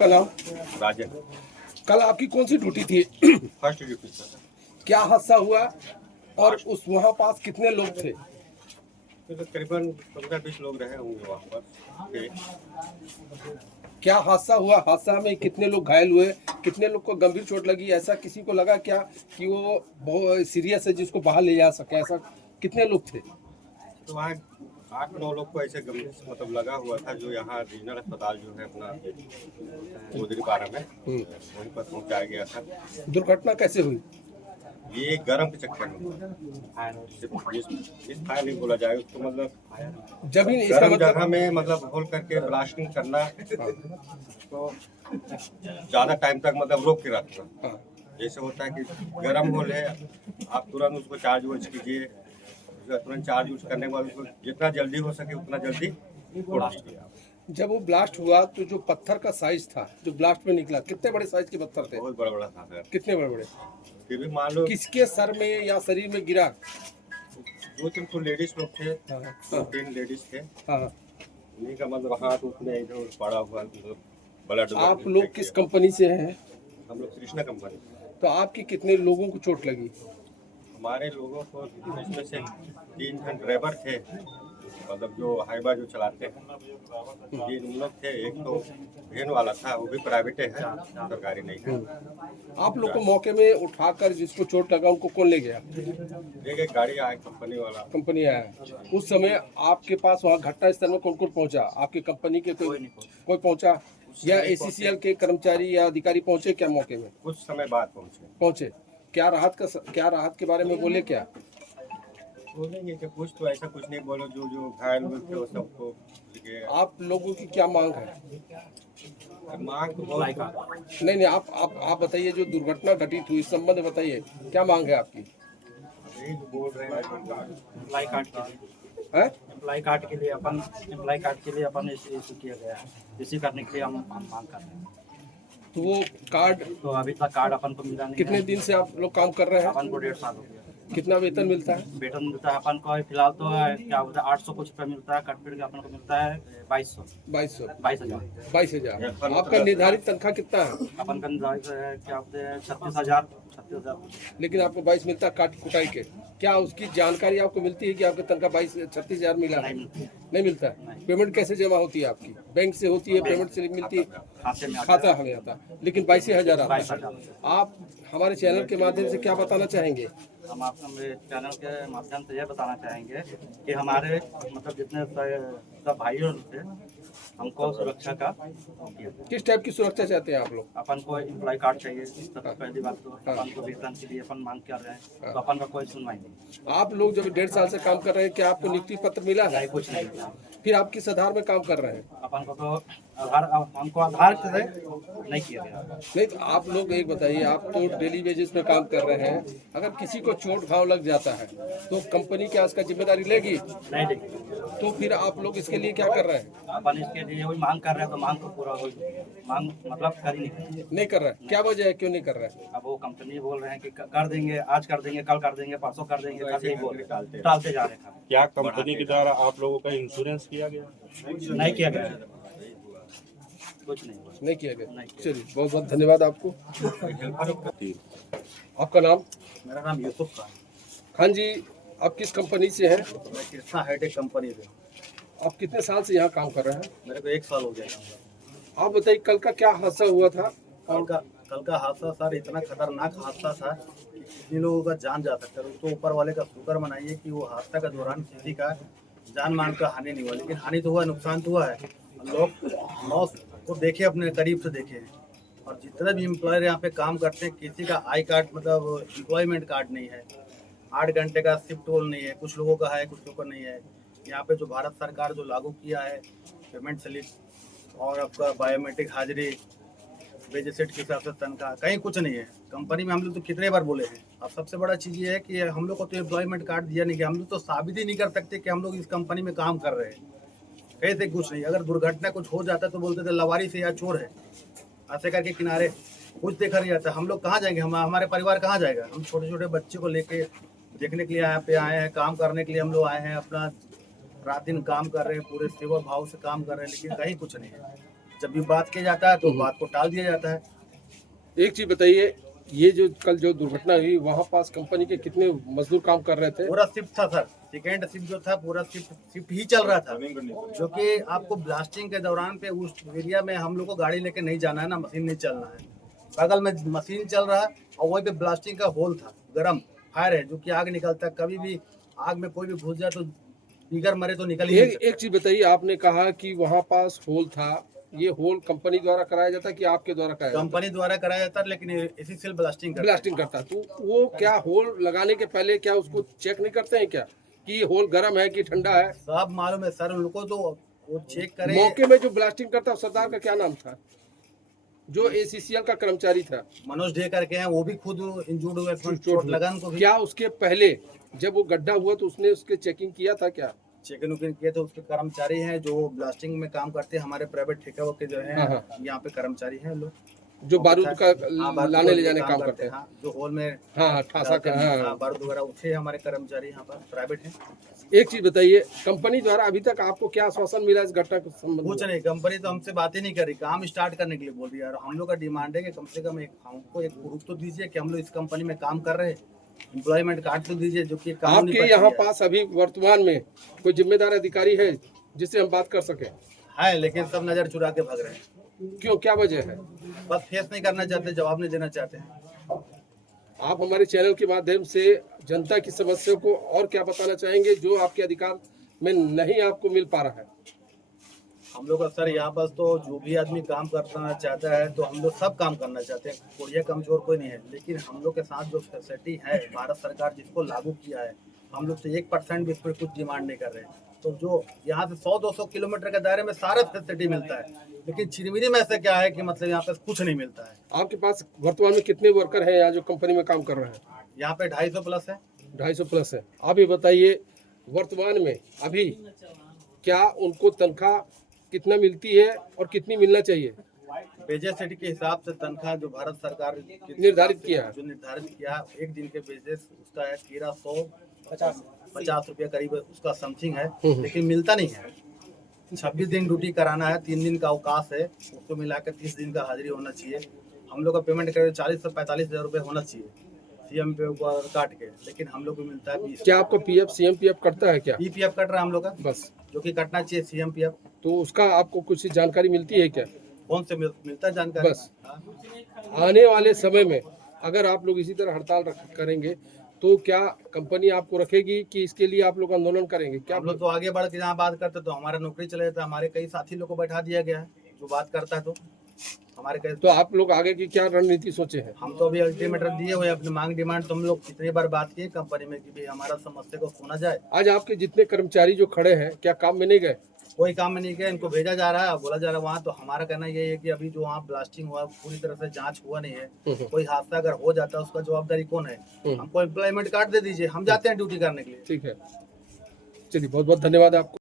का नाम? राजन। कल आपकी कौन सी ड्यूटी थी? First duty sir. क्या हादसा हुआ और उस वहाँ पास कितने लोग थे? तो तकरीबन 15-20 लोग रहे होंगे वहाँ पर थे। क्या हादसा हुआ? हादसा में कितने लोग घायल हुए? कितने लोग को गंभीर चोट लगी? ऐसा किसी को लगा क्या कि वो बहुत सीरियस है जिसको बाहर ले जा सके? ऐसा कितने लोग थे? तो वहाँ 8-9 लोग को ऐसे गंभीर से मतलब लगा हुआ था, जो यहाँ रीजनल अस्पताल जो है अपना गोदरीपारा में वहीं पर पहुँचाया गया था। दुर्घटना कैसे हुई? ये गर्म के चक्कर में हुआ। इस फायर नहीं बोला जाए उसको, मतलब जमीन इसका गर्म मतलब जगह में मतलब होल करके ब्लास्टिंग करना, तो ज़्यादा टाइम तक मतलब रोक के रखना। हाँ। जैसे होता है कि गर्म होल है, आप तुरंत उसको चार्ज वॉर्ज कीजिए, तुरंत चार्ज यूज करने के बाद उसको जितना जल्दी हो सके उतना जल्दी फोड़ दीजिए। जब वो ब्लास्ट हुआ तो जो पत्थर का साइज था जो ब्लास्ट में निकला, कितने बड़े साइज के पत्थर थे? बहुत बड़ा बड़ा था सर। कितने बड़े बड़े? फिर भी मान लो किसके सर में या शरीर में गिरा? 2-3 तो लेडीज लोग थे, हाँ, 2-3 लेडीज थे। हाँ। उन्हीं का मतलब हाथ उसमें इधर पड़ा हुआ, मतलब ब्लड। आप लोग किस कंपनी से हैं? हम लोग कृष्णा कंपनी से। तो आपकी कितने लोगों को चोट लगी? हमारे लोगों को इसमें से 3 जन ड्राइवर थे, मतलब जो हाईवा जो चलाते हैं 3 लोग थे। एक तो वैन वाला था, वो भी प्राइवेट है, सरकारी नहीं है। आप लोग को मौके में उठाकर जिसको चोट लगा उनको कौन ले गया? एक गाड़ी आया कंपनी वाला। कंपनी आया। उस समय आपके पास वहाँ घटना स्थल में कौन कौन पहुँचा? आपकी कंपनी के कोई पहुँचा या एसीसीएल के कर्मचारी या अधिकारी पहुँचे क्या मौके में? कुछ समय बाद पहुँचे। क्या राहत के बारे में बोले क्या? बोलेंगे कि कुछ तो ऐसा कुछ नहीं बोलो, जो जो घायल हुए थे वो सबको। आप लोगों की क्या मांग है? मांग तो बहुत। नहीं, आप बताइए, जो दुर्घटना घटित हुई इस संबंध में बताइए, क्या मांग है आपकी? यही जो बोल रहे हैं एम्प्लॉय कार्ड के लिए, हैं? एम्प्लॉय कार्ड के लिए अपन इशू किया गया है। इसी करने के लिए हम मांग कर रहे हैं। तो वो कार्ड तो अभी तक कार्ड अपन को मिला नहीं कितने है। दिन से आप लोग काम कर रहे हैं? अपन को 1.5 साल हो गया। कितना वेतन मिलता है? वेतन मिलता है अपन को फिलहाल तो क्या बोलते हैं 800 कुछ रुपया मिलता है। कटपीट का अपन को मिलता है 2200 22,000। आपका निर्धारित तनख्वाह कितना है? अपन का निर्धारित है क्या बोलते हैं 36,000। लेकिन आपको 22 मिलता है काट कुटाई के। क्या उसकी जानकारी आपको मिलती है कि आपकी तनख्वाह 36,000 मिला है? नहीं मिलता है। पेमेंट कैसे जमा होती है आपकी? बैंक से होती है? पेमेंट स्लिप मिलती है? खाता हमें आता, लेकिन 22,000 आता है। आप हमारे चैनल के माध्यम से क्या बताना चाहेंगे? हम आपको मेरे चैनल के माध्यम से यह बताना चाहेंगे कि हमारे मतलब जितने सब भाइयों थे हमको सुरक्षा का किस टाइप की सुरक्षा चाहते हैं आप लोग? अपन को एम्प्लॉय कार्ड चाहिए। सबसे पहली बात तो अपन को वेतन के लिए अपन मांग कर रहे हैं, तो अपन का कोई सुनवाई नहीं। आप लोग जब 1.5 साल से काम कर रहे हैं, क्या आपको नियुक्ति पत्र मिला है? कुछ नहीं मिला। फिर आप किस आधार में काम कर रहे हैं? अपन को तो हमको आधार से नहीं किया गया। नहीं, तो आप लोग एक बताइए, आप तो डेली बेसिस पे काम कर रहे हैं, अगर किसी को चोट घाव लग जाता है तो कंपनी क्या इसका जिम्मेदारी लेगी? नहीं देखिए, तो फिर आप लोग इसके लिए क्या कर रहे हैं? अपन इसके लिए वही मांग कर रहे हैं, तो मांग को पूरा हो मांग मतलब कर ही नहीं कर रहे हैं। क्या वजह है, क्यों नहीं कर रहे हैं? अब वो कंपनी बोल रहे हैं कि कर देंगे, आज कर देंगे, कल कर देंगे, परसों कर देंगे, कल नहीं बोल रहे, टालते जा रहे हैं। क्या कंपनी के द्वारा आप लोगों का इंश्योरेंस किया गया? नहीं किया गया, कुछ नहीं किया गया। चलिए, बहुत बहुत धन्यवाद आपको। आपका नाम? मेरा नाम यूसुफ खान। खान जी, आप किस कंपनी से हैं? मैं कृष्णा हाईटेक कंपनी से। आप कितने साल से यहाँ काम कर रहे हैं? मेरे को 1 साल हो गया। आप बताइए, कल का क्या हादसा हुआ था? कल का हादसा सर इतना खतरनाक हादसा था कि कितने लोगों का जान जा सकता है। तो ऊपर वाले का शुक्र मनाइए कि वो हादसा के दौरान किसी का जान मान का हानि नहीं हुआ, लेकिन हानि तो हुआ, नुकसान तो हुआ है। लोग लॉस को देखे, अपने करीब से देखे हैं। और जितने भी एम्प्लॉयर यहाँ पे काम करते हैं, किसी का आई कार्ड मतलब एम्प्लॉयमेंट कार्ड नहीं है, 8 घंटे का शिफ्ट रोल नहीं है। कुछ लोगों का है, कुछ लोगों का नहीं है। यहाँ पे जो भारत सरकार जो लागू किया है पेमेंट स्लिप और आपका बायोमेट्रिक हाजिरी, वेज सेट के हिसाब से तनख्वाह, कहीं कुछ नहीं है। कंपनी में हम लोग तो कितने बार बोले हैं। अब सबसे बड़ा चीज़ ये है कि हम लोग को तो एम्प्लॉयमेंट कार्ड दिया नहीं गया। हम लोग तो साबित ही नहीं कर सकते कि हम लोग इस कंपनी में काम कर रहे हैं। कहीं से कुछ नहीं। अगर दुर्घटना कुछ हो जाता तो बोलते थे लवारी से या चोर है, ऐसे करके किनारे कुछ देखा नहीं जाता। हम लोग कहाँ जाएंगे? हमारे परिवार कहाँ जाएगा? हम छोटे छोटे बच्चे को लेके देखने के लिए यहाँ पे आए हैं, काम करने के लिए हम लोग आए हैं। अपना रात दिन काम कर रहे हैं, पूरे सेवा भाव से काम कर रहे हैं, लेकिन कहीं कुछ नहीं है। जब भी बात किया जाता है तो बात को टाल दिया जाता है। एक चीज बताइए, ये जो कल जो दुर्घटना हुई वहाँ पास कंपनी के कितने मजदूर काम कर रहे थे? पूरा शिफ्ट था सर, सेकेंड शिफ्ट जो था पूरा शिफ्ट ही चल रहा था, जो कि आपको ब्लास्टिंग के दौरान पे उस एरिया में हम लोग को गाड़ी लेके नहीं जाना है ना, मशीन नहीं चलना है, बगल में मशीन चल रहा है और वहीं पे ब्लास्टिंग का होल था, गर्म फायर है जो कि आग निकलता है, कभी भी आग में कोई भी घुस जाए तो बिगर मरे तो निकल ही नहीं सकता। एक चीज बताइए, आपने कहा कि वहाँ पास होल था, ये होल कंपनी द्वारा कराया जाता है कि आपके द्वारा कराया जाता कंपनी द्वारा कराया जाता है, लेकिन एसीसीएल ब्लास्टिंग है? ब्लास्टिंग करता है, तो वो क्या होल लगाने के पहले क्या उसको चेक नहीं करते हैं क्या कि होल गर्म है कि ठंडा है? सब मालूम है सर उनको, तो वो चेक करें। मौके में जो ब्लास्टिंग करता सरदार का क्या नाम था, जो एसीसीएल का कर्मचारी था? मनोज डे करके हैं, वो भी खुद इंजूर्ड हुए, चोट लगा उनको भी। क्या उसके पहले जब वो गड्ढा हुआ तो उसने उसके चेकिंग किया था क्या? चेकिंग उकिंग किए तो उसके कर्मचारी हैं जो ब्लास्टिंग में काम करते हैं, हमारे प्राइवेट ठेका के जो है यहाँ पे कर्मचारी हैं लोग, जो बारूद का बारूद लाने ले को जाने काम करते हैं, हाँ, जो होल में हाँ ठासा का, हाँ। बारूद वगैरह उसे हमारे कर्मचारी यहाँ पर प्राइवेट हैं। एक चीज बताइए, कंपनी द्वारा अभी तक आपको क्या आश्वासन मिला इस घटना के संबंध कुछ में? नहीं, कंपनी तो हमसे बात ही नहीं कर रही, काम स्टार्ट करने के लिए बोल रही है, और हम लोग का डिमांड है कि कम से कम हमको एक प्रूफ तो दीजिए कि हम लोग इस कंपनी में काम कर रहे हैं, एम्प्लॉयमेंट कार्ड तो दीजिए जो कि कानूनी आपके यहाँ पास अभी वर्तमान में कोई जिम्मेदार अधिकारी है जिससे हम बात कर सके? है, लेकिन सब नजर चुरा के भाग रहे हैं। क्यों, क्या वजह है? बस फेस नहीं करना चाहते, जवाब नहीं देना चाहते हैं। आप हमारे चैनल के माध्यम से जनता की समस्या को और क्या बताना चाहेंगे जो आपके अधिकार में नहीं आपको मिल पा रहा है? हम लोग सर यहाँ पर तो जो भी आदमी काम करना चाहता है तो हम लोग सब काम करना चाहते हैं, कोई कमजोर कोई नहीं है, लेकिन हम लोग के साथ जो फैसिलिटी है भारत सरकार जिसको लागू किया है, हम लोग तो 1% भी इस पर कुछ डिमांड नहीं कर रहे हैं। तो जो यहाँ से 100-200 किलोमीटर के दायरे में सारा फैसिलिटी मिलता है, लेकिन छिरमिरी में ऐसा क्या है कि मतलब यहाँ पे कुछ नहीं मिलता है। आपके पास वर्तमान में कितने वर्कर हैं यहाँ जो कंपनी में काम कर रहे हैं? यहाँ पे 250 प्लस है। 250 प्लस है। आप ये बताइए, वर्तमान में अभी क्या उनको तनख्वाह कितना मिलती है और कितनी मिलना चाहिए? बेजेस सिटी के हिसाब से तनख्वाह जो भारत सरकार निर्धारित किया है, जो निर्धारित किया है, एक दिन के बेजेस उसका है 1350 रुपया करीब उसका समथिंग है, लेकिन मिलता नहीं है। 26 दिन ड्यूटी कराना है, 3 दिन का अवकाश है, उसको मिला के 30 दिन का हाजिरी होना चाहिए। हम लोग का पेमेंट करीब 40 से 45 हज़ार रुपये होना चाहिए सीएम पे काट के, लेकिन हम लोग को मिलता है 20। क्या आपको पीएफ सीएम पीएफ कटता है क्या? पीपीएफ कट रहा है हम लोग का, बस, जो कि कटना चाहिए सीएम पीएफ। तो उसका आपको कुछ जानकारी मिलती है क्या? कौन से मिलता है जानकारी? बस, आने वाले समय में अगर आप लोग इसी तरह हड़ताल करेंगे तो क्या कंपनी आपको रखेगी कि इसके लिए आप लोग आंदोलन करेंगे? क्या हम लोग तो आगे बढ़ के जहाँ बात करते तो हमारा नौकरी चले जाता है, हमारे कई साथी लोग को बैठा दिया गया है जो बात करता है, तो हमारे कई तो आप लोग आगे की क्या रणनीति सोचे हैं? हम तो अभी अल्टीमेटम दिए हुए अपनी मांग डिमांड, तो हम लोग कितनी बार बात किए कंपनी में कि भाई हमारा समस्या को सुना जाए। आज आपके जितने कर्मचारी जो खड़े हैं क्या काम में नहीं गए? कोई काम में नहीं गया, इनको भेजा जा रहा है, बोला जा रहा है वहाँ। तो हमारा कहना ये है कि अभी जो वहाँ ब्लास्टिंग हुआ पूरी तरह से जांच हुआ नहीं है, कोई हादसा अगर हो जाता है उसका जवाबदारी कौन है? हमको एम्प्लॉयमेंट कार्ड दे दीजिए, हम जाते हैं ड्यूटी करने के लिए। ठीक है, चलिए, बहुत बहुत धन्यवाद आपको।